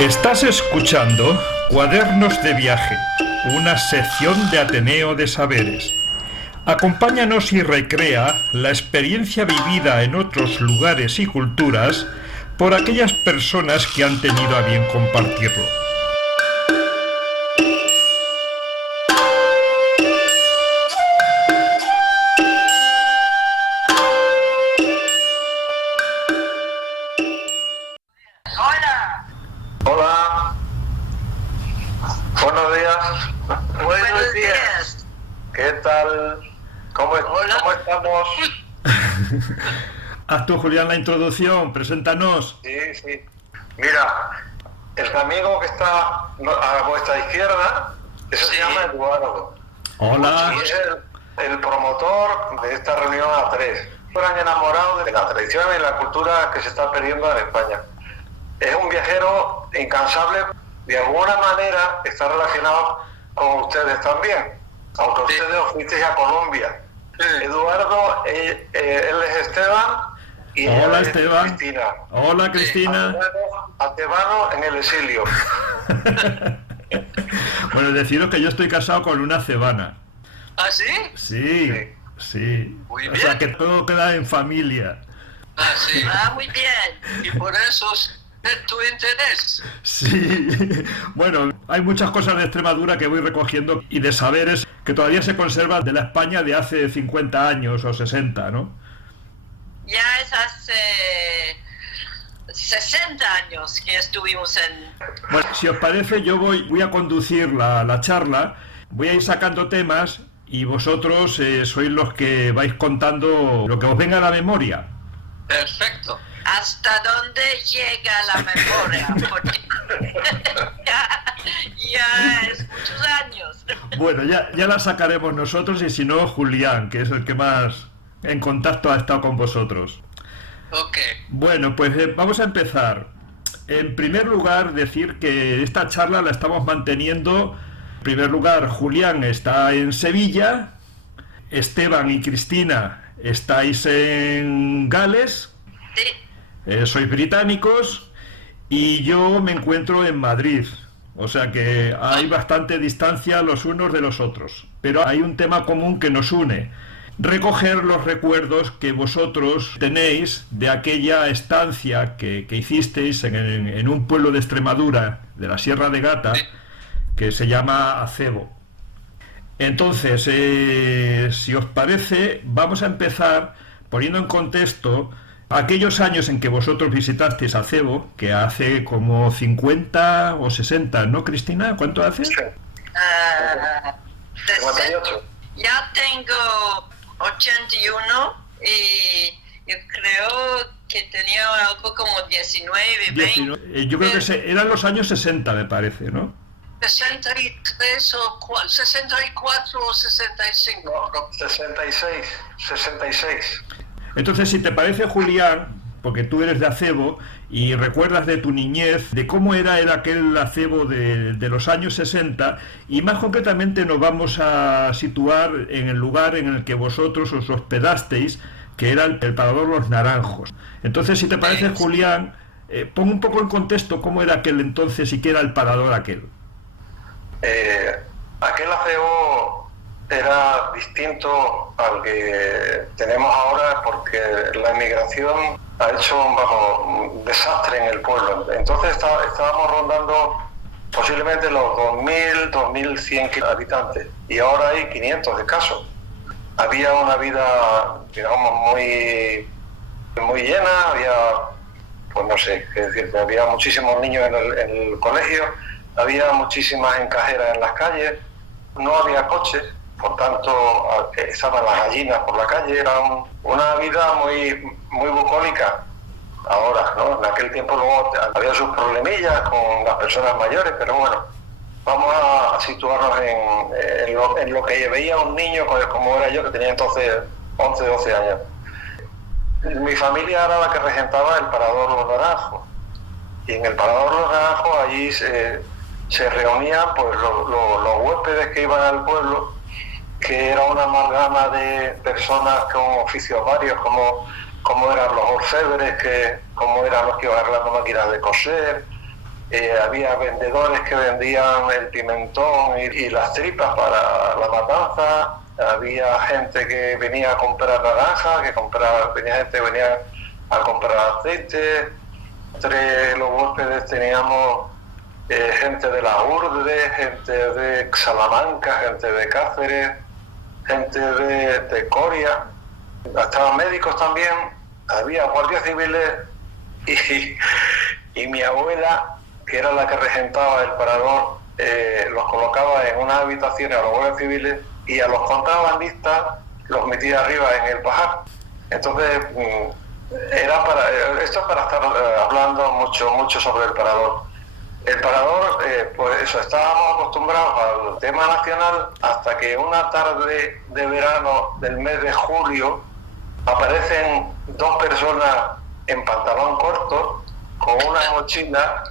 Estás escuchando Cuadernos de Viaje, una sección de Ateneo de Saberes. Acompáñanos y recrea la experiencia vivida en otros lugares y culturas por aquellas personas que han tenido a bien compartirlo. Hola. Buenos días. Buenos días. ¿Qué tal? ¿Cómo estamos? Haz tú, Julián, la introducción, preséntanos. Sí. Mira, el amigo que está a vuestra izquierda, ese se llama Eduardo. Hola. Y es el promotor de esta reunión A3. Fueran enamorados de la tradición y la cultura que se está perdiendo en España. Es un viajero incansable, de alguna manera está relacionado con ustedes también, aunque ustedes os fuisteis a Colombia. Eduardo, él es Esteban y Hola, ella es Esteban. Cristina. Hola, Cristina. Acebano en el exilio. Bueno, deciros que yo estoy casado con una cebana. ¿Ah, sí? Sí. Muy O bien. sea que todo queda en familia. Ah, sí. Ah, muy bien. Y por eso es de tu interés. Sí. Bueno, hay muchas cosas de Extremadura que voy recogiendo y de saberes que todavía se conservan de la España de hace 50 años o 60, ¿no? Ya es hace 60 años que estuvimos en... Bueno, si os parece, yo voy a conducir la charla, voy a ir sacando temas y vosotros sois los que vais contando lo que os venga a la memoria. Perfecto. ¿Hasta dónde llega la memoria? Porque ya es muchos años. Bueno, ya la sacaremos nosotros y si no, Julián, que es el que más en contacto ha estado con vosotros. Ok. Bueno, pues vamos a empezar. En primer lugar, decir que esta charla la estamos manteniendo. En primer lugar, Julián está en Sevilla, Esteban y Cristina estáis en Gales, Sí, sois británicos y yo me encuentro en Madrid. O sea que hay bastante distancia los unos de los otros. Pero hay un tema común que nos une. Recoger los recuerdos que vosotros tenéis de aquella estancia que hicisteis en un pueblo de Extremadura, de la Sierra de Gata, que se llama Acebo. Entonces, si os parece, vamos a empezar poniendo en contexto aquellos años en que vosotros visitasteis Acebo, que hace como 50 o 60, ¿no, Cristina? ¿Cuánto hace? ah, 58. ya tengo 81 y yo creo que tenía algo como 19, 20. 19. Yo creo que eran los años 60, me parece, ¿no? 63 o 64 o 65. No, 66. Entonces, si te parece, Julián, porque tú eres de Acebo y recuerdas de tu niñez, de cómo era aquel Acebo de los años 60, y más concretamente nos vamos a situar en el lugar en el que vosotros os hospedasteis, que era el Parador Los Naranjos. Entonces, si te parece, Julián, pon un poco en contexto cómo era aquel entonces y qué era el parador aquel. Aquel acebo era distinto al que tenemos ahora porque la inmigración ha hecho un desastre en el pueblo. Entonces estábamos rondando posiblemente los 2.000, 2.100 habitantes y ahora hay 500 escasos. Había una vida, digamos, muy llena, había, pues no sé, es decir, había muchísimos niños en el colegio, había muchísimas encajeras en las calles, no había coches, por tanto estaban las gallinas por la calle, era una vida muy bucólica. Ahora, ¿no? En aquel tiempo luego había sus problemillas con las personas mayores, pero bueno, vamos a situarnos en lo que veía un niño como era yo, que tenía entonces 11, 12 años. Mi familia era la que regentaba el Parador Los Naranjos, y en el Parador Los Naranjos allí se reunían pues los huéspedes que iban al pueblo, que era una amalgama de personas con oficios varios, como eran los orfebres, como eran los que iban arreglando máquinas de coser, había vendedores que vendían el pimentón y las tripas para la matanza, había gente que venía a comprar naranjas, venía gente que venía a comprar aceite. Entre los huéspedes teníamos gente de la Urde, gente de Salamanca, gente de Cáceres, gente de Coria, estaban médicos también, había guardias civiles y mi abuela, que era la que regentaba el parador, los colocaba en unas habitaciones a los guardias civiles y a los contrabandistas los metía arriba en el pajar. Entonces, esto es para estar hablando mucho sobre el parador. El parador, pues eso, estábamos acostumbrados al tema nacional hasta que una tarde de verano del mes de julio aparecen dos personas en pantalón corto con una mochila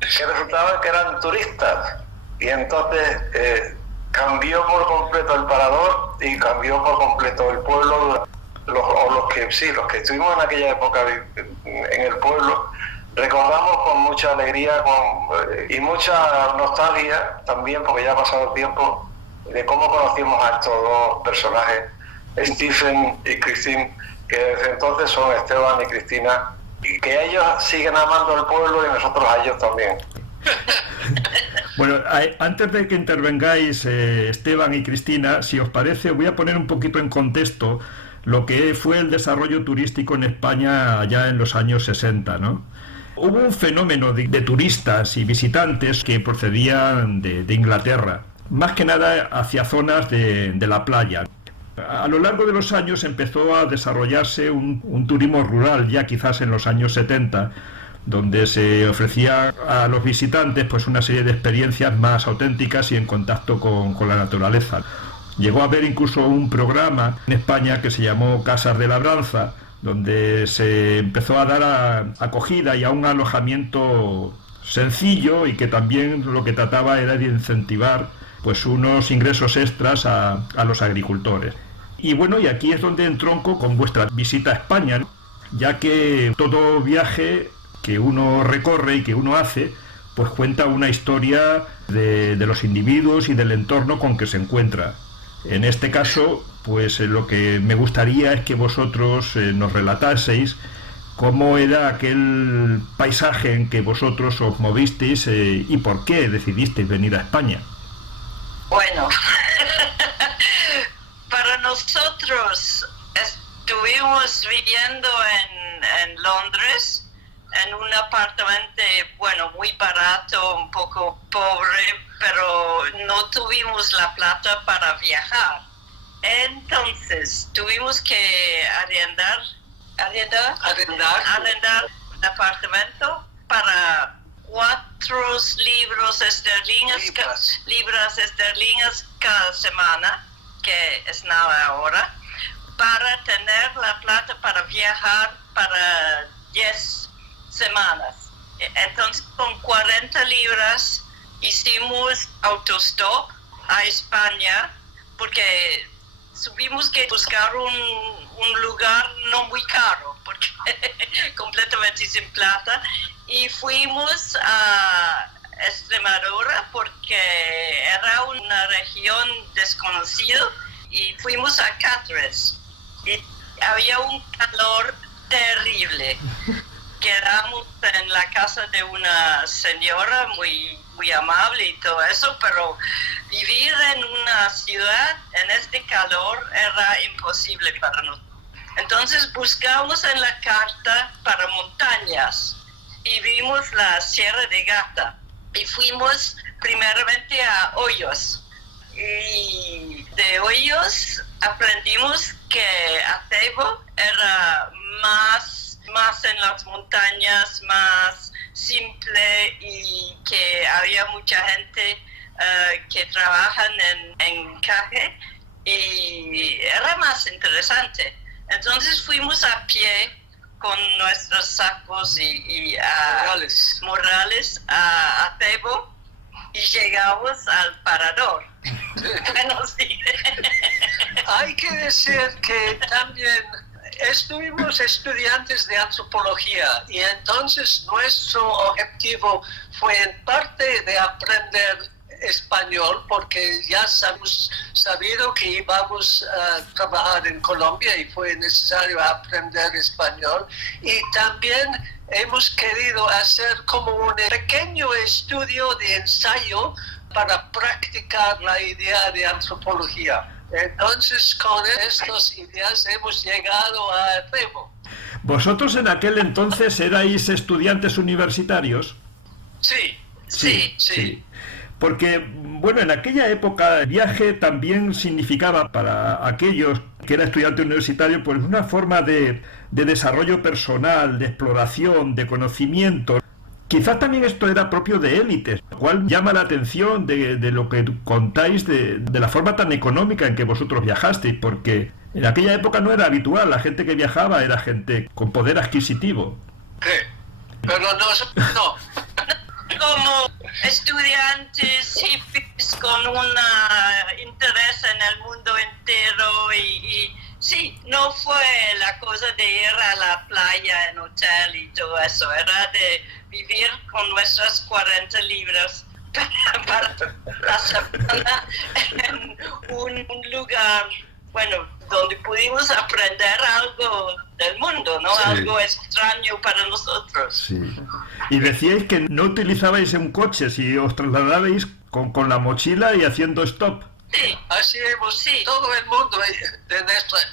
que resultaba que eran turistas, y entonces cambió por completo el parador y cambió por completo el pueblo. Los que estuvimos en aquella época en el pueblo recordamos con mucha alegría y mucha nostalgia también, porque ya ha pasado el tiempo, de cómo conocimos a estos dos personajes, Stephen y Christine, que desde entonces son Esteban y Cristina, y que ellos siguen amando al pueblo y nosotros a ellos también. Bueno, antes de que intervengáis Esteban y Cristina, si os parece, voy a poner un poquito en contexto lo que fue el desarrollo turístico en España allá en los años 60, ¿no? Hubo un fenómeno de turistas y visitantes que procedían de Inglaterra, más que nada hacia zonas de la playa. A lo largo de los años empezó a desarrollarse un turismo rural, ya quizás en los años 70, donde se ofrecía a los visitantes pues una serie de experiencias más auténticas y en contacto con la naturaleza. Llegó a haber incluso un programa en España que se llamó Casas de Labranza, donde se empezó a dar acogida y a un alojamiento sencillo, y que también lo que trataba era de incentivar pues unos ingresos extras a los agricultores. Y bueno, y aquí es donde entronco con vuestra visita a España, ¿no? Ya que todo viaje que uno recorre y que uno hace, pues cuenta una historia de los individuos y del entorno con que se encuentra. En este caso, pues lo que me gustaría es que vosotros nos relataseis cómo era aquel paisaje en que vosotros os movisteis y por qué decidisteis venir a España. Bueno, para nosotros estuvimos viviendo en Londres, en un apartamento, bueno, muy barato, un poco pobre, pero no tuvimos la plata para viajar. Entonces tuvimos que arrendar un apartamento para 4 libras esterlinas cada semana, que es nada ahora, para tener la plata para viajar para 10 semanas. Entonces con 40 libras hicimos autostop a España, porque tuvimos que buscar un lugar no muy caro, porque completamente sin plata, y fuimos a Extremadura porque era una región desconocida, y fuimos a Cáceres y había un calor terrible. Quedamos en la casa de una señora muy amable y todo eso, pero vivir en una ciudad en este calor era imposible para nosotros. Entonces buscamos en la carta para montañas y vimos la Sierra de Gata y fuimos primeramente a Hoyos, y de Hoyos aprendimos que Acebo era más en las montañas, más simple, y que había mucha gente que trabajan en caje, y era más interesante. Entonces fuimos a pie con nuestros sacos y morrales a Acebo, y llegamos al parador. Hay que decir que también estuvimos estudiantes de antropología y entonces nuestro objetivo fue en parte de aprender español porque ya hemos sabido que íbamos a trabajar en Colombia y fue necesario aprender español, y también hemos querido hacer como un pequeño estudio de ensayo para practicar la idea de antropología. Entonces, con estas ideas hemos llegado a Acebo. ¿Vosotros en aquel entonces erais estudiantes universitarios? Sí. Porque, bueno, en aquella época el viaje también significaba para aquellos que eran estudiantes universitarios pues una forma de desarrollo personal, de exploración, de conocimiento. Quizás también esto era propio de élites, lo cual llama la atención de lo que contáis de la forma tan económica en que vosotros viajasteis, porque en aquella época no era habitual, la gente que viajaba era gente con poder adquisitivo. Sí, pero no. Como estudiantes hippies con un interés en el mundo entero y sí, no fue la cosa de ir a la playa en hotel y todo eso, era de vivir con nuestras 40 libras para la semana en un lugar, bueno, donde pudimos aprender algo del mundo, ¿no? Sí. Algo extraño para nosotros. Sí. Y decíais que no utilizabais un coche, si os trasladabais con la mochila y haciendo stop. Sí, Así hemos, Sí. todo el mundo de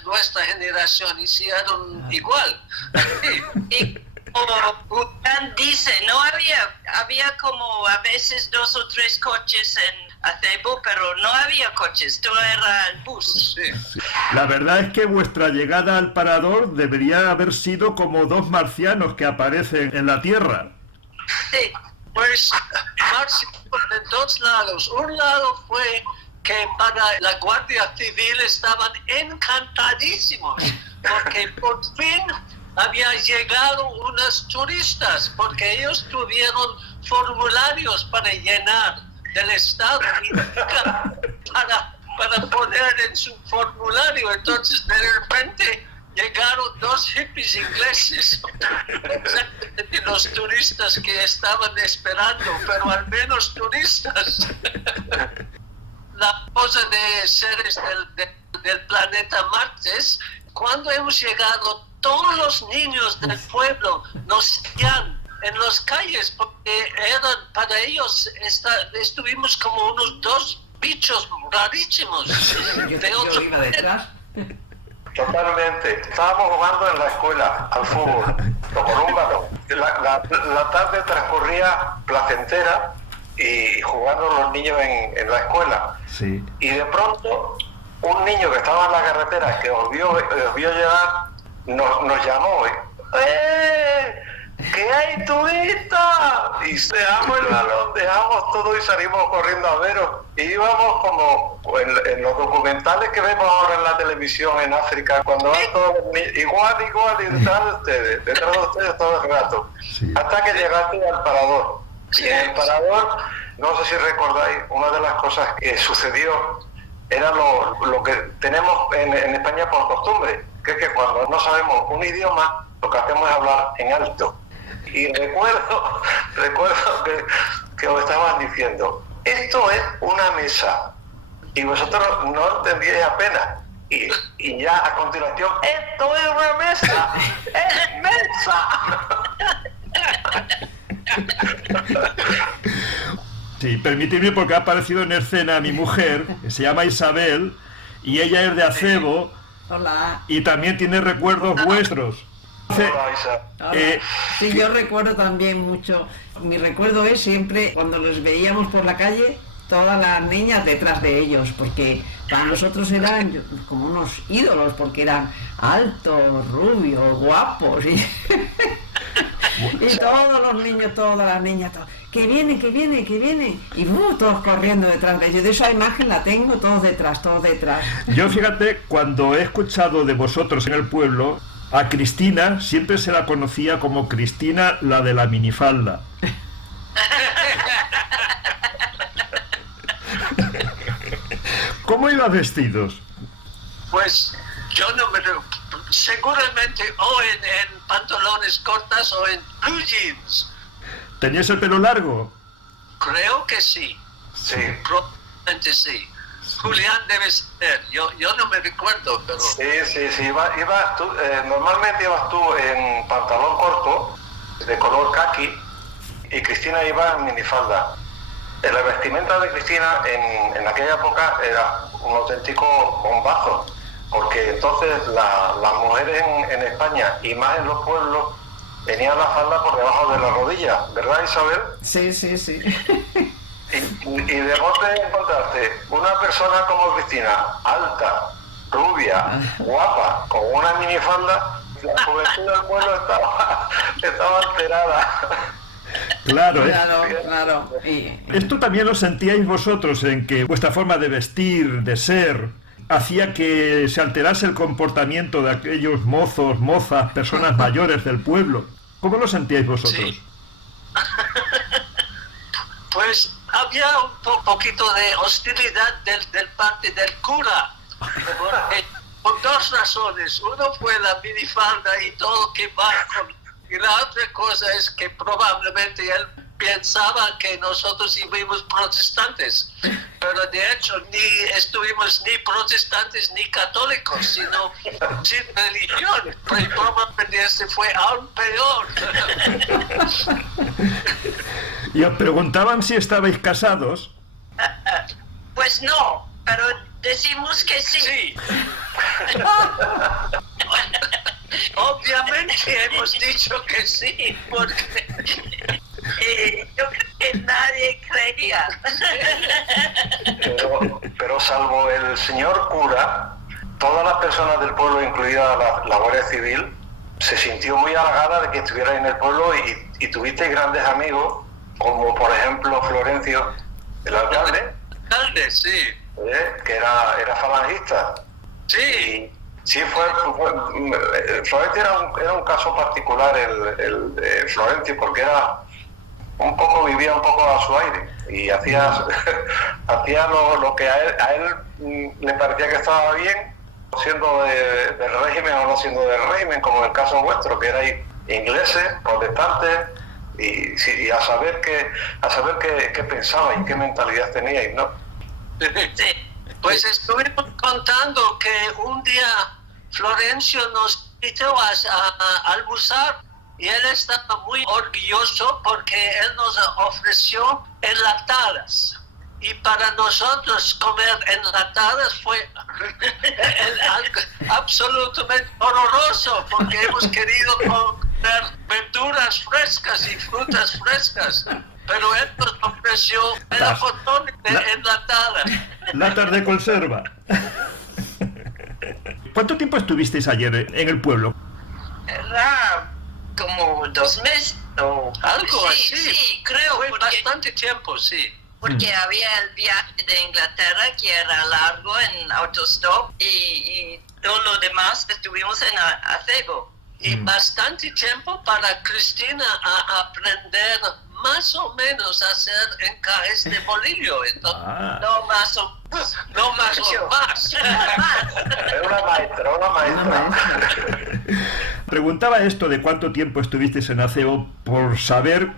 nuestra generación hicieron igual. y como Gután dice, no había como a veces 2 o 3 coches en Acebo, pero no había coches, todo era el bus. Sí. La verdad es que vuestra llegada al parador debería haber sido como 2 marcianos que aparecen en la Tierra. Sí, Pues de 2 lados. Un lado fue que para la Guardia Civil estaban encantadísimos porque por fin había llegado unos turistas, porque ellos tuvieron formularios para llenar del Estado para poner en su formulario. Entonces de repente llegaron 2 hippies ingleses, los turistas que estaban esperando, pero al menos turistas. La cosa de seres del planeta Marte, cuando hemos llegado, todos los niños del pueblo nos seguían en las calles porque para ellos estuvimos como unos 2 bichos rarísimos. Yo iba detrás. Totalmente. Estábamos jugando en la escuela al fútbol, con un balón. La tarde transcurría placentera y jugando los niños en la escuela. Sí. Y de pronto, un niño que estaba en la carretera, que os vio llegar, nos llamó. ¡Que hay turista! Y dejamos el balón, dejamos todo y salimos corriendo a veros. Y íbamos como en los documentales que vemos ahora en la televisión en África, cuando van todos igual, y detrás de ustedes todo el rato. Sí. Hasta que llegaste al parador. Y en el parador, no sé si recordáis, una de las cosas que sucedió era lo que tenemos en España por costumbre, que es que cuando no sabemos un idioma, lo que hacemos es hablar en alto. Y recuerdo que os estaban diciendo, esto es una mesa, y vosotros no entendíais apenas. Y ya a continuación, esto es una mesa, es mesa. Sí, permitidme porque ha aparecido en escena mi mujer, que se llama Isabel, y ella es de Acebo, Hola. y también tiene recuerdos vuestros. Hola, Isa. Hola. Eh, Sí, yo recuerdo también mucho. Mi recuerdo es siempre cuando los veíamos por la calle, todas las niñas detrás de ellos, porque para nosotros eran como unos ídolos, porque eran altos, rubios, guapos, y todos los niños, todas las niñas, que viene, y todos corriendo detrás de ellos. De esa imagen la tengo, todos detrás. Yo fíjate, cuando he escuchado de vosotros en el pueblo, a Cristina siempre se la conocía como Cristina, la de la minifalda. ¿Cómo ibas vestidos? Pues yo no me seguramente o en pantalones cortas o en blue jeans. ¿Tenías el pelo largo? Creo que sí. Sí. Probablemente sí. Julián debe ser. Yo no me recuerdo, pero... Sí. Normalmente ibas tú en pantalón corto, de color caqui, y Cristina iba en minifalda. La vestimenta de Cristina en aquella época era un auténtico bombazo, porque entonces las mujeres en España, y más en los pueblos, tenían la falda por debajo de la rodilla, ¿verdad, Isabel? Sí. Y de golpe encontraste una persona como Cristina, alta, rubia, guapa, con una minifalda, la juventud del pueblo estaba alterada. Claro, Claro. Esto también lo sentíais vosotros, en que vuestra forma de vestir, de ser, hacía que se alterase el comportamiento de aquellos mozos, mozas, personas mayores del pueblo. ¿Cómo lo sentíais vosotros? Sí. Pues había un poquito de hostilidad del parte del cura, por dos razones. Uno fue la minifalda y todo que va con... Y la otra cosa es que probablemente él pensaba que nosotros íbamos protestantes, pero de hecho ni estuvimos ni protestantes ni católicos, sino sin religión. Y probablemente este fue aún peor. Y os preguntaban si estabais casados. Pues no, pero decimos que sí. Sí. Obviamente hemos dicho que sí, porque Yo creo que nadie creía. Pero salvo el señor cura, todas las personas del pueblo, incluida la Guardia Civil, se sintió muy halagada de que estuviera en el pueblo y tuviste grandes amigos, como por ejemplo Florencio, el alcalde. Alcalde, sí. Que era falangista. Sí. Sí, Florencio era un caso particular, el Florencio, porque vivía un poco a su aire y hacía lo que a él le parecía que estaba bien, siendo del régimen o no siendo del régimen, como en el caso vuestro, que erais ingleses, protestantes, y a saber qué pensabais y qué mentalidad teníais, ¿no? Sí. Pues estuvimos contando que un día Florencio nos invitó a almorzar y él estaba muy orgulloso porque él nos ofreció enlatadas. Y para nosotros comer enlatadas fue algo absolutamente horroroso porque hemos querido comer verduras frescas y frutas frescas. Pero él nos ofreció melafotón enlatadas. Latas de conserva. ¿Cuánto tiempo estuvisteis ayer en el pueblo? Era como 2 meses o Algo sí, así. Sí, creo. Fue bastante tiempo, sí. Porque había el viaje de Inglaterra que era largo en autostop y todo lo demás estuvimos en Acebo. Y bastante tiempo para Cristina a aprender más o menos a hacer encajes de bolillo. Entonces, No más o no más o más. Era una maestra. Preguntaba esto de cuánto tiempo estuvisteis en Acebo por saber,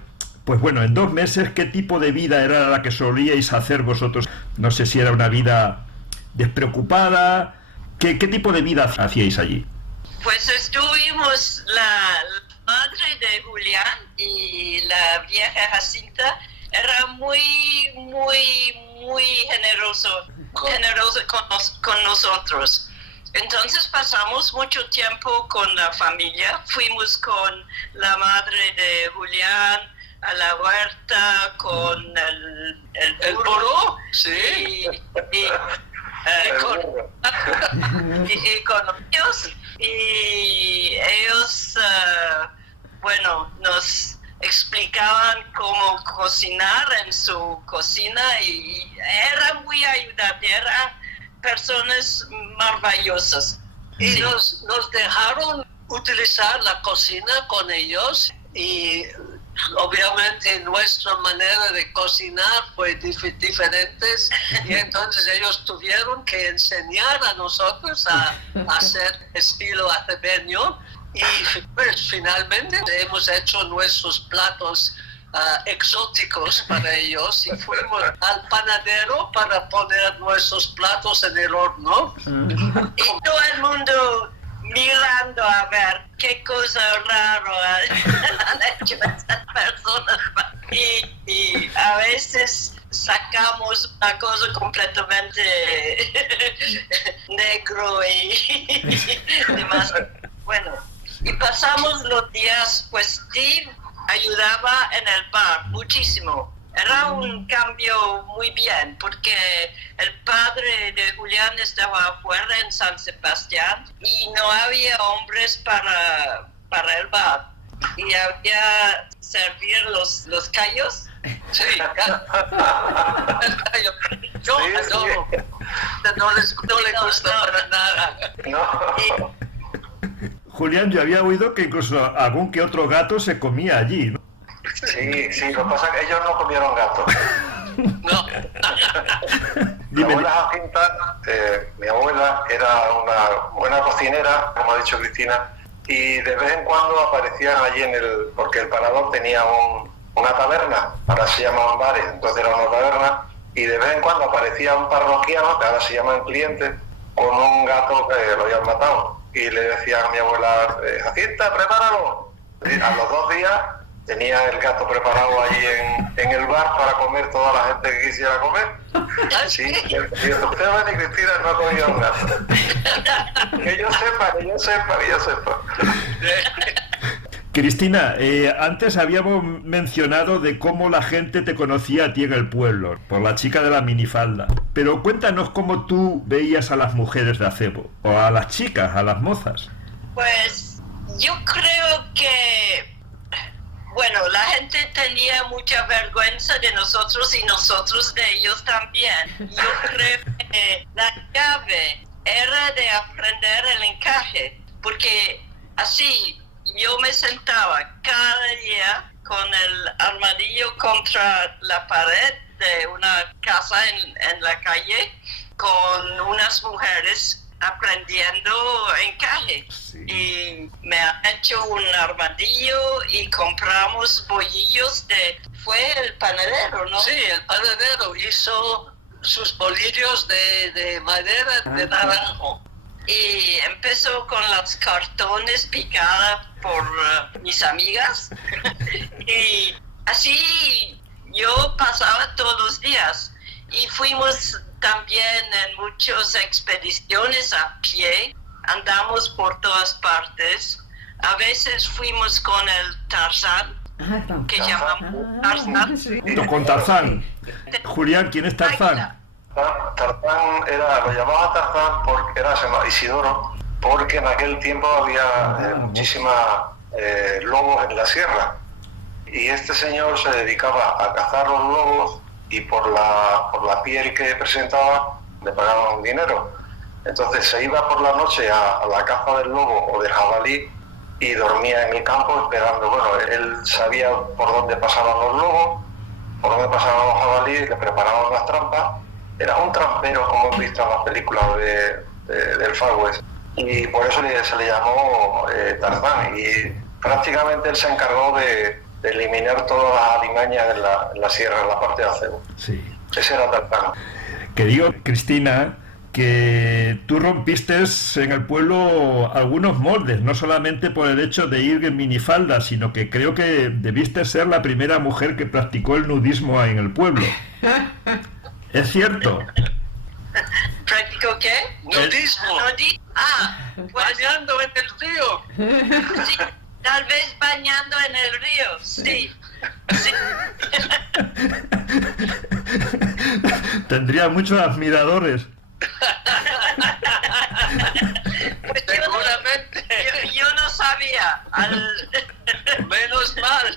pues bueno, en 2 meses, qué tipo de vida era la que solíais hacer vosotros. No sé si era una vida despreocupada. ¿Qué tipo de vida hacíais allí? Pues estuvimos la madre de Julián y la vieja Jacinta era muy generoso con nosotros. Entonces pasamos mucho tiempo con la familia. Fuimos con la madre de Julián a la huerta con ¿El burro? Sí. Y con ellos. Y ellos, nos explicaban cómo cocinar en su cocina y era muy ayudante, eran personas maravillosas. Y Sí. nos dejaron utilizar la cocina con ellos y obviamente nuestra manera de cocinar fue diferente y entonces ellos tuvieron que enseñar a nosotros a hacer estilo acebeño y pues finalmente hemos hecho nuestros platos exóticos para ellos y fuimos al panadero para poner nuestros platos en el horno. Y todo el mundo mirando a ver qué cosa rara han hecho estas personas. Y a veces sacamos una cosa completamente negro y demás. Bueno, y pasamos los días, pues Steve ayudaba en el bar muchísimo. Era un cambio muy bien, porque el padre de Julián estaba afuera en San Sebastián y no había hombres para el bar. Y había servir los callos. Sí, yo no les gusta para nada. No. Julián, yo había oído que incluso algún que otro gato se comía allí, ¿no? Sí, lo que pasa es que ellos no comieron gato. No. Mi abuela Jacinta, mi abuela era una buena cocinera, como ha dicho Cristina, y de vez en cuando aparecían allí porque el parador tenía una taberna, ahora se llamaban bares, entonces era una taberna, y de vez en cuando aparecía un parroquiano, que ahora se llaman clientes, con un gato que lo habían matado. Y le decía a mi abuela, Jacinta, prepáralo. Y a los 2 días tenía el gato preparado allí en el bar para comer toda la gente que quisiera comer. Sí, y usted va y Cristina no ha comido un gato. Que yo sepa. Cristina, antes habíamos mencionado de cómo la gente te conocía a ti en el pueblo, por la chica de la minifalda. Pero cuéntanos cómo tú veías a las mujeres de Acebo, o a las chicas, a las mozas. Pues yo creo que, bueno, la gente tenía mucha vergüenza de nosotros y nosotros de ellos también. Yo creo que la clave era de aprender el encaje, porque así yo me sentaba cada día con el armadillo contra la pared de una casa en la calle con unas mujeres aprendiendo encaje. Sí. Y me han hecho un armadillo y compramos bolillos fue el panadero, ¿no? Sí, el panadero hizo sus bolillos de madera de naranjo. Y empezó con los cartones picados por mis amigas y así yo pasaba todos los días y fuimos también en muchas expediciones a pie, andamos por todas partes, a veces fuimos con el Tarzán, que llamamos Tarzán. Sí. Con Tarzán. Julián, ¿quién es Tarzán? Tarzán lo llamaba Tarzán porque era Isidoro, porque en aquel tiempo había muchísimas lobos en la sierra y este señor se dedicaba a cazar los lobos y por la piel que presentaba le pagaban dinero. Entonces se iba por la noche a la caza del lobo o del jabalí y dormía en el campo esperando. Bueno, él sabía por dónde pasaban los lobos, por dónde pasaban los jabalíes, le preparaban las trampas. Era un trampero, como hemos visto en las películas del Far West, y por eso se le llamó Tarzán, y prácticamente él se encargó de eliminar todas las alimañas en la sierra, en la parte de Acebo. Sí. Ese era Tarzán. Que digo, Cristina, que tú rompiste en el pueblo algunos moldes, no solamente por el hecho de ir en minifalda, sino que creo que debiste ser la primera mujer que practicó el nudismo en el pueblo. ¿Es cierto? ¿Practicó qué? Nudismo. Pues, Bañando en el río. sí, tal vez bañando en el río, sí. Tendría muchos admiradores. Pues Seguramente. yo no sabía. Menos mal.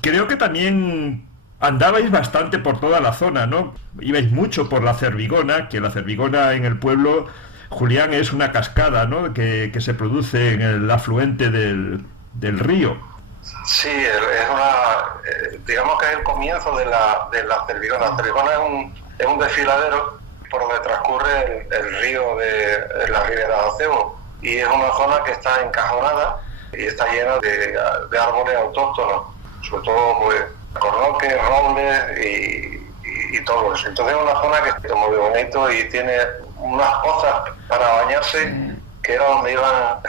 Creo que también andabais bastante por toda la zona, ¿no? Ibais mucho por la Cervigona, que la Cervigona en el pueblo Julián, es una cascada, ¿no? Que se produce en el afluente del río. Sí, digamos que es el comienzo de la Cervigona. La Cervigona es un desfiladero por donde transcurre el río de la Ribera de Acebo, y es una zona que está encajonada y está llena de árboles autóctonos, sobre todo pues cornoques, robles y todo eso. Entonces es una zona que está muy bonito y tiene unas pozas para bañarse, que era donde iban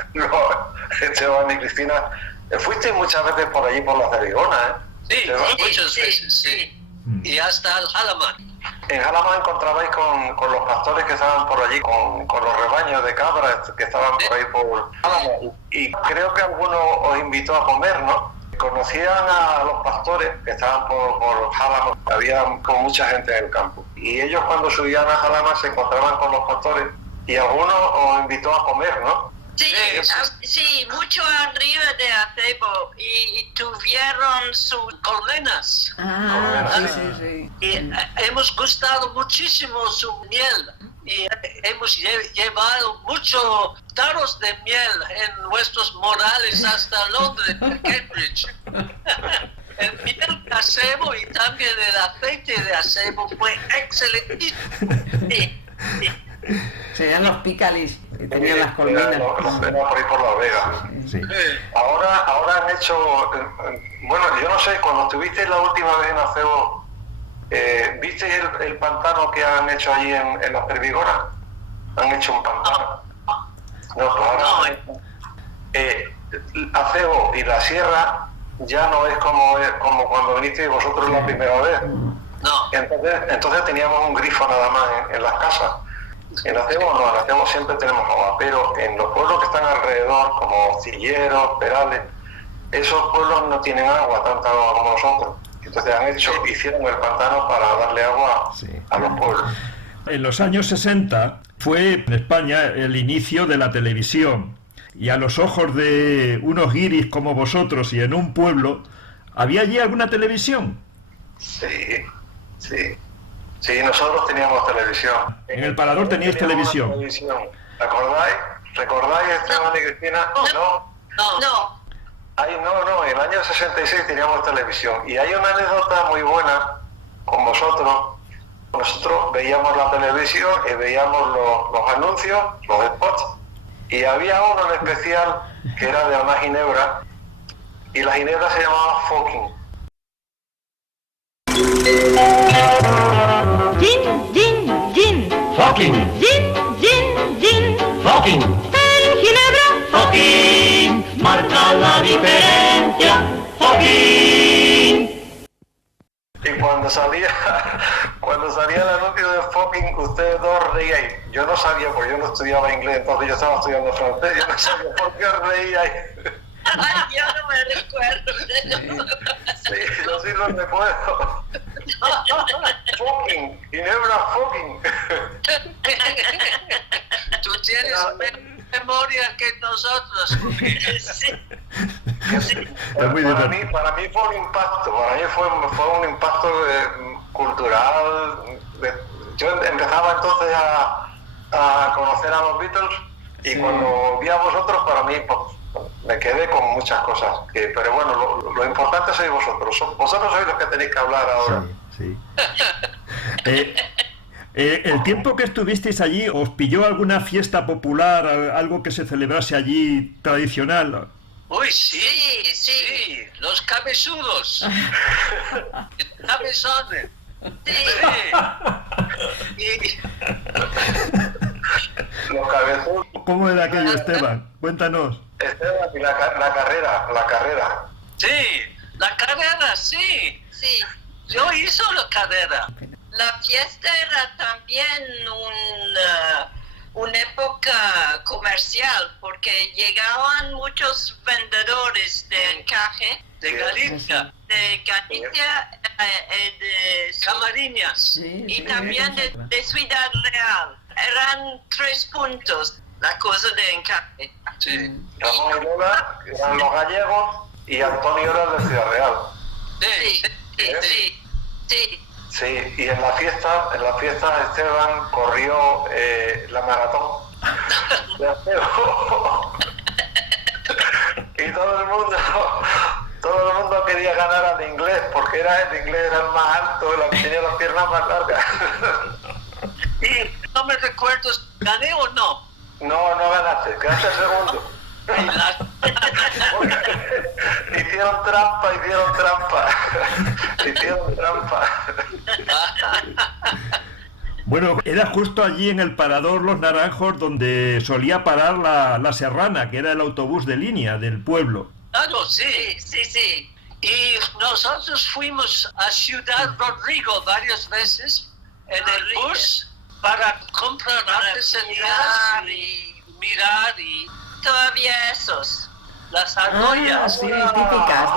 Esteban y Cristina. Fuiste muchas veces por allí por la Cervigona, ¿eh? Sí, muchas veces, sí. Y hasta el Jalamán. En Jalamán encontrabais con los pastores que estaban por allí, con los rebaños de cabras que estaban por ahí por Jalamán. Y creo que alguno os invitó a comer, ¿no? Conocían a los pastores que estaban por Jalamán. Había con mucha gente en el campo. Y ellos cuando subían a Jalamán se encontraban con los pastores y alguno os invitó a comer, ¿no? Sí, mucho arriba de Acebo y tuvieron sus colmenas. Sí. Y hemos gustado muchísimo su miel. Y hemos llevado muchos tarros de miel en nuestros morales hasta Londres, Cambridge. El miel de acebo y también el aceite de acebo fue excelentísimo. Sí. Serían los pícalis que tenían las colmenas. Por ahí por Las Vegas. Sí. Ahora han hecho, bueno, yo no sé, cuando estuvisteis la última vez en Acebo, ¿visteis el pantano que han hecho allí en la Cervigona? Han hecho un pantano. No, pues ahora Acebo y la sierra ya no es como cuando vinisteis vosotros la primera vez. No. Entonces teníamos un grifo nada más en las casas. En Acebo no, en Acebo siempre tenemos agua, pero en los pueblos que están alrededor, como Cilleros, Perales, esos pueblos no tienen agua, tanta agua como nosotros. Entonces hicieron el pantano para darle agua a los pueblos. En los años 60 fue en España el inicio de la televisión, y a los ojos de unos guiris como vosotros y en un pueblo, ¿había allí alguna televisión? Sí. Sí, nosotros teníamos televisión. En el Parador teníais televisión. ¿Recordáis, Esteban y Cristina? No. No, en el año 66 teníamos televisión. Y hay una anécdota muy buena con vosotros. Nosotros veíamos la televisión y veíamos los anuncios, los spots, y había uno en especial que era de una ginebra, y la ginebra se llamaba Fucking. Gin, gin, gin. Fucking. Gin, gin, gin. Fucking. En Ginebra. Fucking. Marca la diferencia. Fucking. Y cuando salía el anuncio de Fucking, ustedes dos reíais. Yo no sabía, porque yo no estudiaba inglés, entonces yo estaba estudiando francés, yo no sabía por qué reíais. Yo no me recuerdo. Sí, yo sí lo recuerdo. Fucking, Ginebra Fucking. Tú tienes memoria que nosotros. Para mí fue un impacto, fue un impacto cultural. Yo empezaba entonces a conocer a los Beatles y cuando vi a vosotros, para mí pues, me quedé con muchas cosas. Pero bueno, lo importante sois vosotros. Vosotros sois los que tenéis que hablar ahora. Sí. El tiempo que estuvisteis allí, ¿os pilló alguna fiesta popular, algo que se celebrase allí tradicional? Uy, sí, los cabezudos. Cabezones. Sí. Los cabezudos. ¿Cómo era aquello, Esteban? Cuéntanos. Esteban, y la carrera. Sí, la carrera, sí. Yo hice la carrera. La fiesta era también una época comercial porque llegaban muchos vendedores de encaje De Galicia, de Camariñas. y también de Ciudad Real. Eran 3 puntos la cosa de encaje. Sí. Ramón y Lola eran los gallegos y Antonio era de Ciudad Real. Sí. Sí, y en la fiesta Esteban corrió la maratón. de acebo. Y todo el mundo quería ganar al inglés, porque el inglés era el más alto, el que tenía las piernas más largas. Y no me recuerdo, ¿gané o no? No ganaste, quedaste segundo. Hicieron trampa. Bueno, era justo allí en el parador Los Naranjos donde solía parar la Serrana, que era el autobús de línea del pueblo. Claro, sí. Y nosotros fuimos a Ciudad Rodrigo varias veces en el bus para comprar artesanías y mirar y Todavía esos. las argollas. Sí, típicas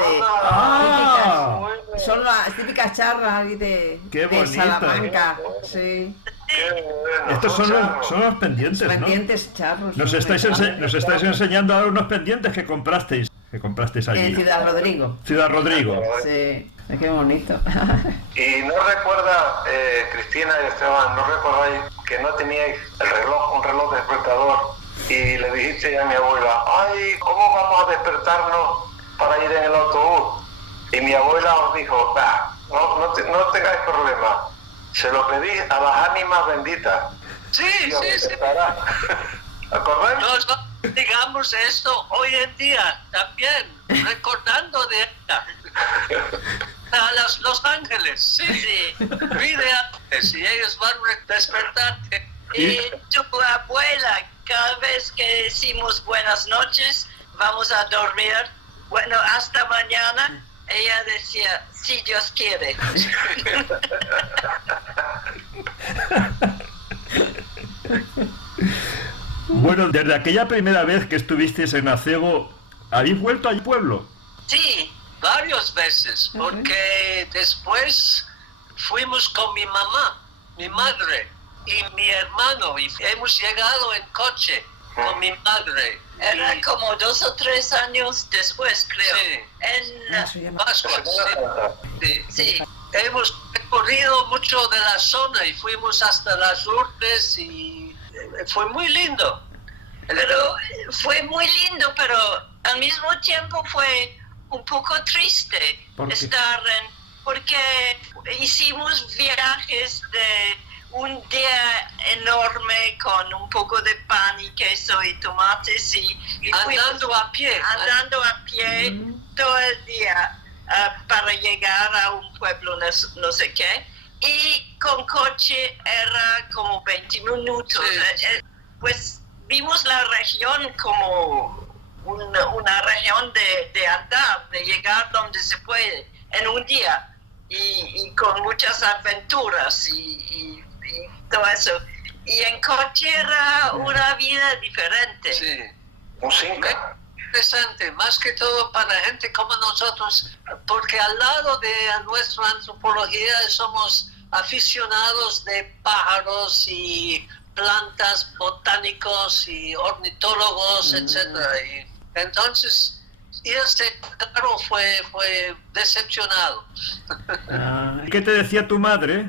Ah. típicas. Son las típicas charras Qué de bonito. Salamanca. Sí. Estos son los pendientes, ¿no? Pendientes charros. Nos estáis enseñando ahora unos pendientes que comprasteis allí. En Ciudad Rodrigo. Ciudad Rodrigo. Sí. Qué bonito. Y no recuerda, Cristina y Esteban, ¿no recordáis que no teníais un reloj despertador? Y le dijiste a mi abuela, ay, ¿cómo vamos a despertarnos para ir en el autobús? Y mi abuela os dijo, no tengáis problema, se lo pedís a las ánimas benditas. Sí. ¿Acordáis? Nosotros digamos esto hoy en día también, recordando de ella. A los ángeles, sí. Pide antes y ellos van a despertarte. Y tu abuela, cada vez que decimos buenas noches, vamos a dormir, bueno, hasta mañana, ella decía, si Dios quiere. Bueno, desde aquella primera vez que estuvisteis en Acebo, ¿habéis vuelto al pueblo? Sí, varias veces, porque después fuimos con mi mamá, mi madre y mi hermano, y hemos llegado en coche con mi madre. era como 2 o 3 años después, creo. Sí. En Pascua, sí. sí. Hemos recorrido mucho de la zona y fuimos hasta las Lourdes y fue muy lindo. Pero fue muy lindo, pero al mismo tiempo fue un poco triste estar porque hicimos viajes de un día enorme con un poco de pan y queso y tomates y andando a pie todo el día para llegar a un pueblo no sé qué, y con coche era como 20 minutos. Sí. Pues vimos la región como una región de andar, de llegar donde se puede en un día y con muchas aventuras y todo eso. Y en coche era una vida diferente. Sí. Un Cinca. Interesante, más que todo para gente como nosotros, porque al lado de nuestra antropología somos aficionados de pájaros y plantas, botánicos y ornitólogos, etcétera. Y entonces, claro, fue decepcionado. ¿Qué te decía tu madre?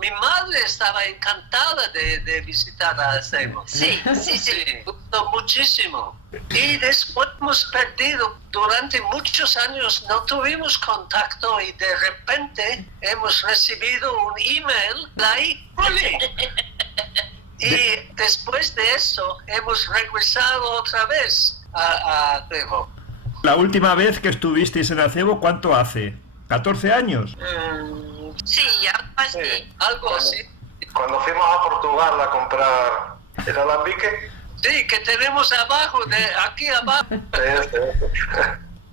Mi madre estaba encantada de visitar a Acebo. Sí. Gustó muchísimo. Y después hemos perdido, durante muchos años no tuvimos contacto y de repente hemos recibido un email, y después de eso hemos regresado otra vez a Acebo. La última vez que estuvisteis en Acebo, ¿cuánto hace? ¿14 años? Sí, Algo así. Cuando fuimos a Portugal a comprar el alambique. Sí, que tenemos abajo, aquí abajo.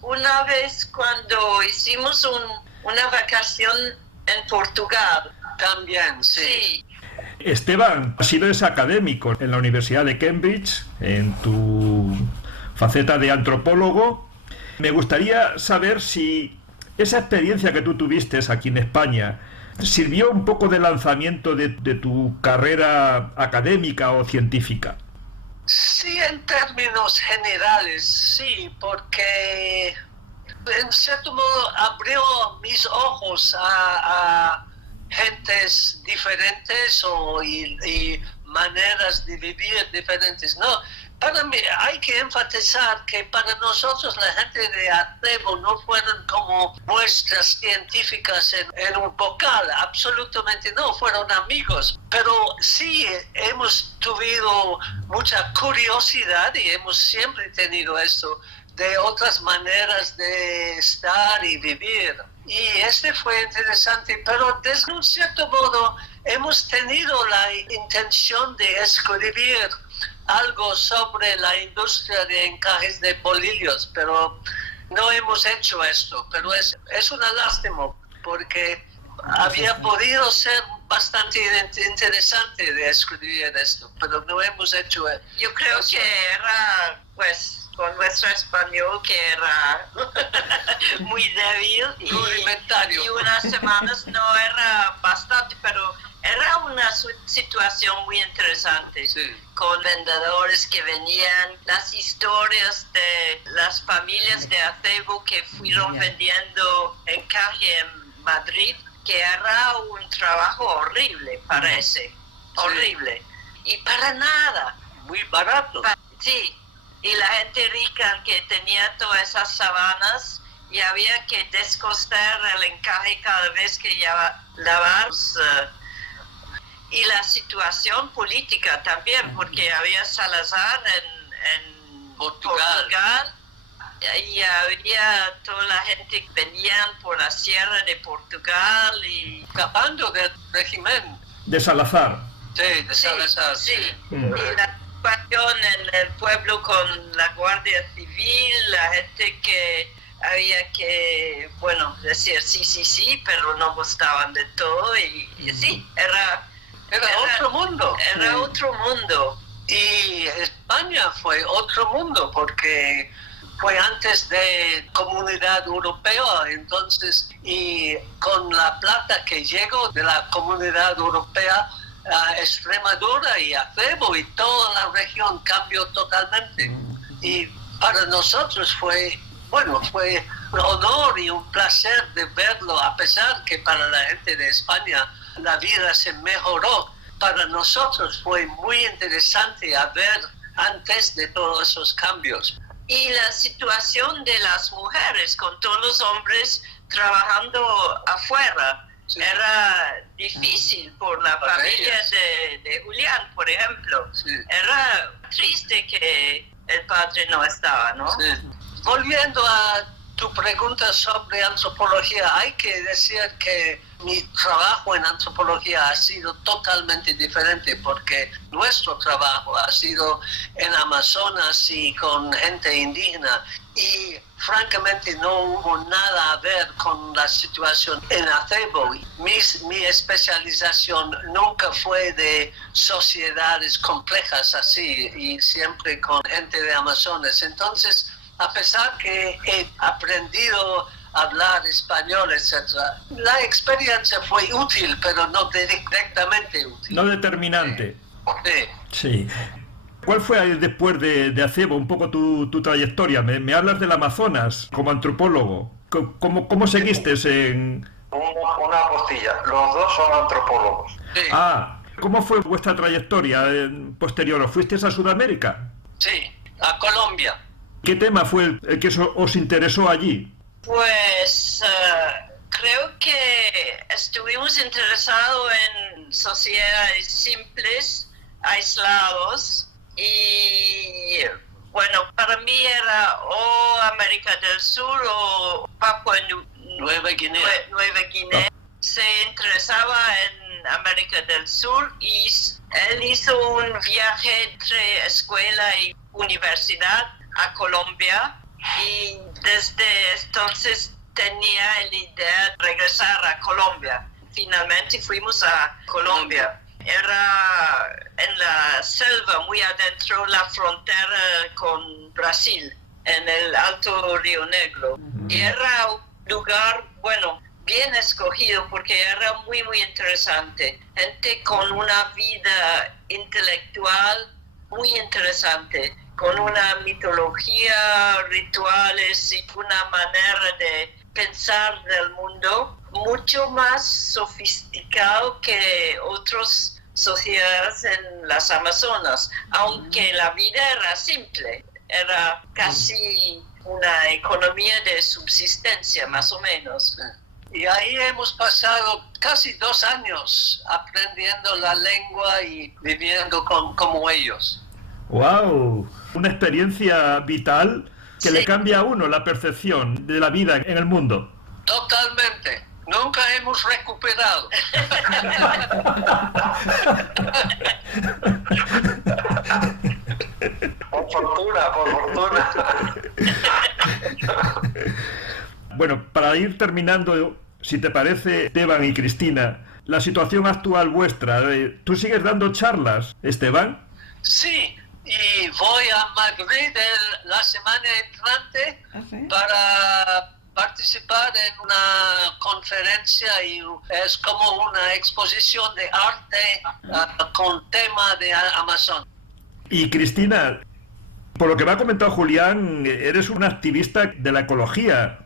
Una vez cuando hicimos una vacación en Portugal. También, sí. Esteban, has sido académico en la Universidad de Cambridge, en tu faceta de antropólogo. Me gustaría saber si esa experiencia que tú tuviste aquí en España sirvió un poco de lanzamiento de tu carrera académica o científica. Sí, en términos generales, sí, porque en cierto modo abrió mis ojos a gentes diferentes y maneras de vivir diferentes. No, para mí hay que enfatizar que para nosotros la gente de Acebo no fueron como muestras científicas en un bocal, absolutamente no, fueron amigos, pero sí hemos tenido mucha curiosidad y hemos siempre tenido esto de otras maneras de estar y vivir. Y fue interesante, pero desde un cierto modo hemos tenido la intención de escribir algo sobre la industria de encajes de bolillos, pero no hemos hecho esto. Pero es una lástima, porque había podido ser bastante interesante de escribir esto, pero no hemos hecho eso. Yo creo que era, pues, con nuestro español que era muy débil y unas semanas no era bastante, pero era una situación muy interesante, sí, con vendedores que venían, las historias de las familias de Acebo que fueron vendiendo encaje en Madrid, que era un trabajo horrible, parece, horrible, y para nada. Muy barato. Sí. Y la gente rica que tenía todas esas sabanas y había que descoser el encaje cada vez que lavar. Y la situación política también, porque había Salazar en Portugal y había toda la gente que venían por la sierra de Portugal y escapando del régimen. De Salazar. Sí, de Salazar. Sí. Y la en el pueblo con la Guardia Civil, la gente que había que, bueno, decir sí, pero no gustaban de todo y sí, era otro mundo. Era otro mundo. Y España fue otro mundo porque fue antes de Comunidad Europea, entonces, y con la plata que llegó de la Comunidad Europea, Extremadura y Acebo y toda la región cambió totalmente. Y para nosotros fue un honor y un placer de verlo, a pesar que para la gente de España la vida se mejoró. Para nosotros fue muy interesante ver antes de todos esos cambios. Y la situación de las mujeres con todos los hombres trabajando afuera. Sí. Era difícil por la familia de Julián, por ejemplo. Sí. Era triste que el padre no estaba, ¿no? Sí. Volviendo a tu pregunta sobre antropología, hay que decir que mi trabajo en antropología ha sido totalmente diferente porque nuestro trabajo ha sido en Amazonas y con gente indígena y francamente no hubo nada a ver con la situación en Acebo. Mi especialización nunca fue de sociedades complejas así y siempre con gente de Amazonas. Entonces, a pesar que he aprendido a hablar español, etc., la experiencia fue útil, pero no directamente útil. No determinante. Sí. Sí. ¿Cuál fue después de Acebo un poco tu trayectoria? Me hablas del Amazonas como antropólogo. ¿Cómo seguiste en...? Una postilla. Los dos son antropólogos. Sí. ¿Cómo fue vuestra trayectoria posterior? ¿Fuisteis a Sudamérica? Sí, a Colombia. ¿Qué tema fue el que os interesó allí? Pues creo que estuvimos interesados en sociedades simples, aislados, y bueno, para mí era o América del Sur o Papua Nueva Guinea. Se interesaba en América del Sur y él hizo un viaje entre escuela y universidad a Colombia y desde entonces tenía la idea de regresar a Colombia. Finalmente fuimos a Colombia. Era en la selva, muy adentro, la frontera con Brasil, en el Alto Río Negro. Y era un lugar, bueno, bien escogido porque era muy, muy interesante. Gente con una vida intelectual muy interesante, con una mitología, rituales y una manera de pensar del mundo mucho más sofisticado que otras sociedades en las Amazonas, aunque la vida era simple, era casi una economía de subsistencia, más o menos. Y ahí hemos pasado casi 2 años aprendiendo la lengua y viviendo como ellos. ¡Wow! Una experiencia vital que le cambia a uno la percepción de la vida en el mundo. Totalmente. Nunca hemos recuperado. Por fortuna. Bueno, para ir terminando, si te parece, Esteban y Cristina, la situación actual vuestra, ¿tú sigues dando charlas, Esteban? Sí, y voy a Madrid la semana entrante para participar en una conferencia y es como una exposición de arte con tema de Amazon. Y Cristina, por lo que me ha comentado Julián, eres una activista de la ecología.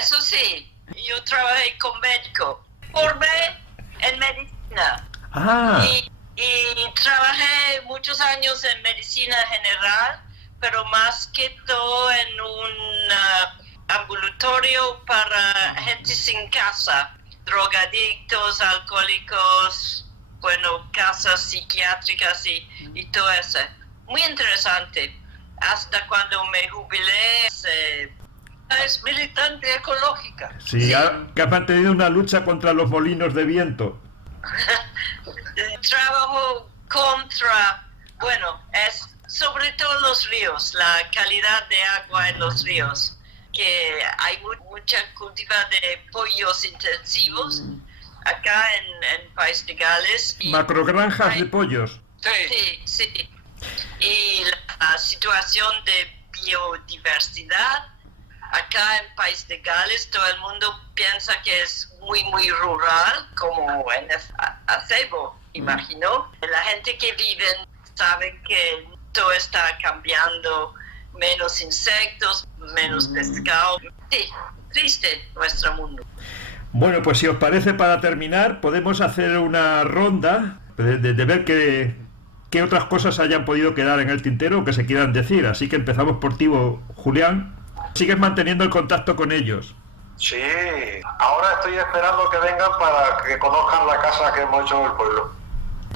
Eso sí, yo trabajé con médico, formé en medicina. Y trabajé muchos años en medicina general, pero más que todo en un ambulatorio para gente sin casa, drogadictos, alcohólicos, casas psiquiátricas y todo eso. Muy interesante. Hasta cuando me jubilé, es militante ecológica. Sí, que ha mantenido una lucha contra los molinos de viento. Trabajo contra, es sobre todo los ríos, la calidad de agua en los ríos, que hay mucha cultiva de pollos intensivos acá en País de Gales. Macrogranjas de pollos. Sí. Y la situación de biodiversidad acá en País de Gales, todo el mundo piensa que es muy rural, como en Acebo, imagino. La gente que vive sabe que todo está cambiando, menos insectos, menos pescado. Sí, triste nuestro mundo. Bueno, pues si os parece, para terminar, podemos hacer una ronda de ver qué otras cosas hayan podido quedar en el tintero o que se quieran decir. Así que empezamos por ti, Julián. ¿Sigues manteniendo el contacto con ellos? Sí, ahora estoy esperando que vengan para que conozcan la casa que hemos hecho en el pueblo.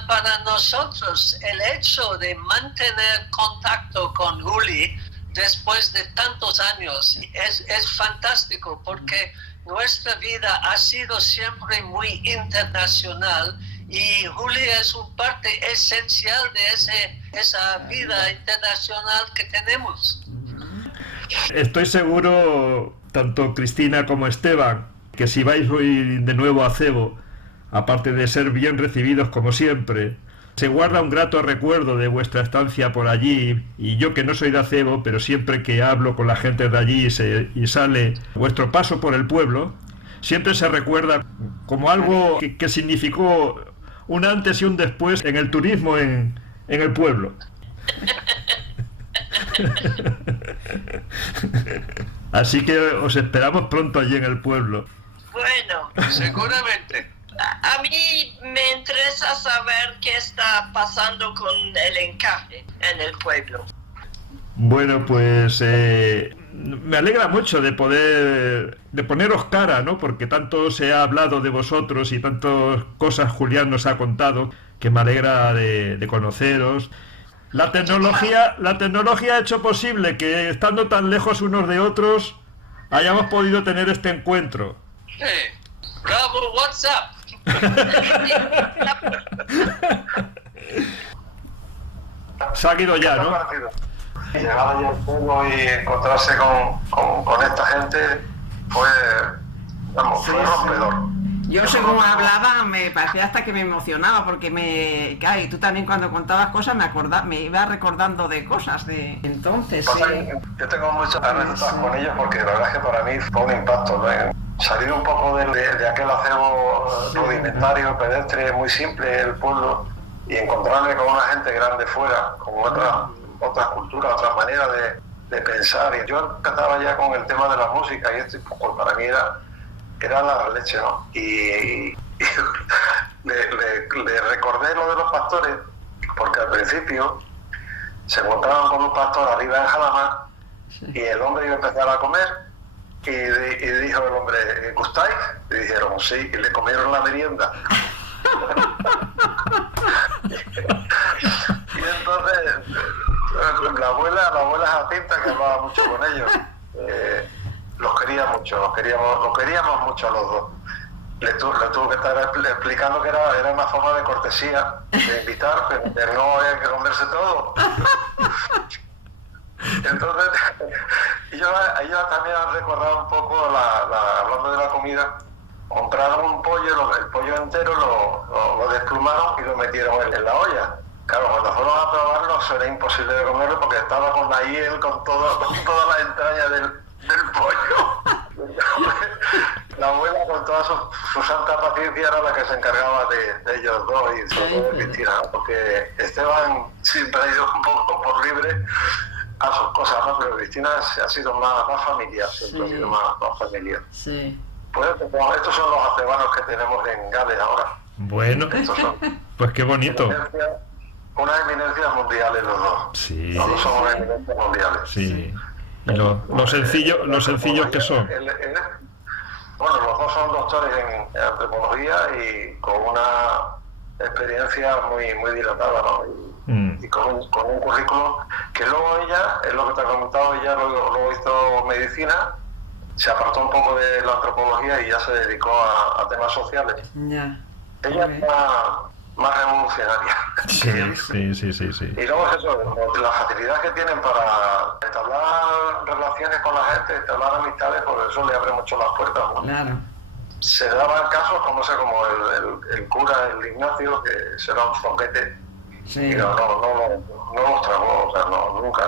Para nosotros, el hecho de mantener contacto con Juli después de tantos años es fantástico, porque nuestra vida ha sido siempre muy internacional y Juli es una parte esencial de esa vida internacional que tenemos. Estoy seguro, tanto Cristina como Esteban, que si vais hoy de nuevo a Acebo, aparte de ser bien recibidos como siempre, se guarda un grato recuerdo de vuestra estancia por allí. Y yo, que no soy de Acebo, pero siempre que hablo con la gente de allí y sale vuestro paso por el pueblo, siempre se recuerda como algo que significó un antes y un después en el turismo en el pueblo. Así que os esperamos pronto allí en el pueblo. Bueno, seguramente. A mí me interesa saber qué está pasando con el encaje en el pueblo. Bueno, pues me alegra mucho de poneros cara, ¿no? Porque tanto se ha hablado de vosotros y tantas cosas Julián nos ha contado, que me alegra de conoceros. La tecnología ha hecho posible que, estando tan lejos unos de otros, hayamos podido tener este encuentro. Bravo, WhatsApp. Se ha ido ya, ¿no? Llegar allí al pueblo y encontrarse con esta gente fue rompedor. Yo, según hablaba, me parecía hasta que me emocionaba, porque claro, y tú también cuando contabas cosas me iba recordando de cosas de entonces. Yo tengo muchas anécdotas con ellos, porque la verdad es que para mí fue un impacto, ¿no? Salir un poco de aquel acebo rudimentario, pedestre, muy simple del pueblo, y encontrarme con una gente grande fuera, con otras culturas, otras maneras de pensar. Y yo empezaba ya con el tema de la música, y esto pues, para mí era era la leche, ¿no? Y le recordé lo de los pastores, porque al principio se encontraban con un pastor arriba en Jalamar y el hombre iba a empezar a comer y dijo el hombre, ¿gustáis? Y dijeron, sí, y le comieron la merienda. Y entonces la abuela Jacinta, que hablaba mucho con ellos, los quería mucho, los queríamos mucho a los dos. Le tuve que estar explicando que era una forma de cortesía, de invitar, pero que no había que comerse todo. Entonces, ellos también han recordado un poco, hablando de la comida, compraron un pollo, el pollo entero lo desplumaron y lo metieron en la olla. Claro, cuando fueron a probarlo, era imposible de comerlo porque estaba con la hiel, con toda la entraña del pollo. La abuela, con toda su santa paciencia, era la que se encargaba de ellos dos y sobre todo de Cristina, porque Esteban siempre ha ido un poco por libre a sus cosas, ¿no? Pero Cristina ha sido más familiar, siempre ha sido más familiar. Sí. Pues estos son los acebanos que tenemos en Gales ahora. Bueno, Estos son pues qué bonito. unas eminencias mundiales los dos. Sí. Los dos son unas eminencias mundiales. Sí. Y lo sencillos que son. Bueno, los dos son doctores en antropología y con una experiencia muy dilatada, ¿no? Y con un currículum que luego ella, es lo que te he comentado, ella luego hizo medicina, se apartó un poco de la antropología y ya se dedicó a temas sociales. Ya. Ella es más revolucionaria. Sí. Y luego es eso, la facilidad que tienen para entablar relaciones con la gente, entablar amistades, por eso le abre mucho las puertas, ¿no? Claro. Se daban casos como el cura, el Ignacio, que será un zoquete, Sí. y no los tragó, o sea, nunca.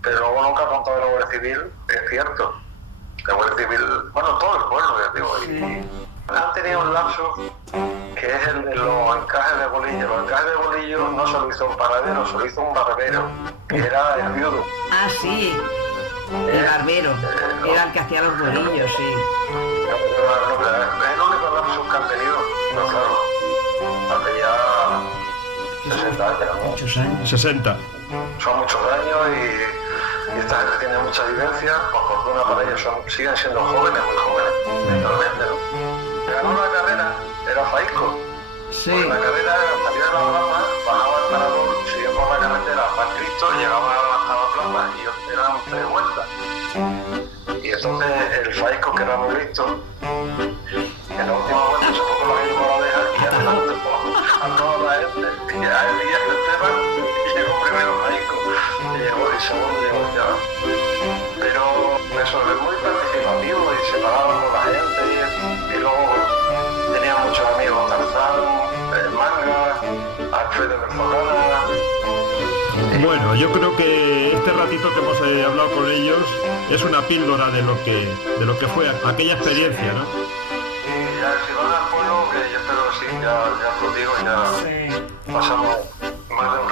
Pero luego nunca ha contado de la Guardia Civil, es cierto. La Guardia Civil, bueno, todo el pueblo, ya digo, y han tenido un lapso que es el de los encajes de bolillo. Los encajes de bolillo no se lo hizo un panadero, se lo hizo un barbero, que era el viudo. Ah, sí. El barbero. Era el que hacía los bolillos, sí. Es el único lapso que han tenido, pero claro, hace ya 60 años, ¿no? Muchos años. 60. Son muchos años y esta gente tiene mucha vivencia, por fortuna para ellos siguen siendo jóvenes, muy jóvenes, mentalmente, ¿no? Ganó la carrera, era Faisco. Sí. Pues la carrera salía de la plaza, bajaba el parador, siguió por la carretera San Cristo, llegaba a la plaza y eran 3 vueltas. Y entonces el Faisco, que era muy listo, en la última vuelta se fue con la calle por la oreja y adelante a toda la gente, y a él y a Esteban, y llegó primero Faisco, y llegó el segundo y llegó ya. Pero eso es muy participativo y se paraba con la gente y luego tenía muchos amigos, Tarzán, Manga, Alfredo Berzolana. Bueno, yo creo que este ratito que hemos hablado con ellos es una píldora de lo que fue aquella experiencia, ¿no? Y ya si van al pueblo, que yo espero que sí, ya os lo digo, ya pasamos más de un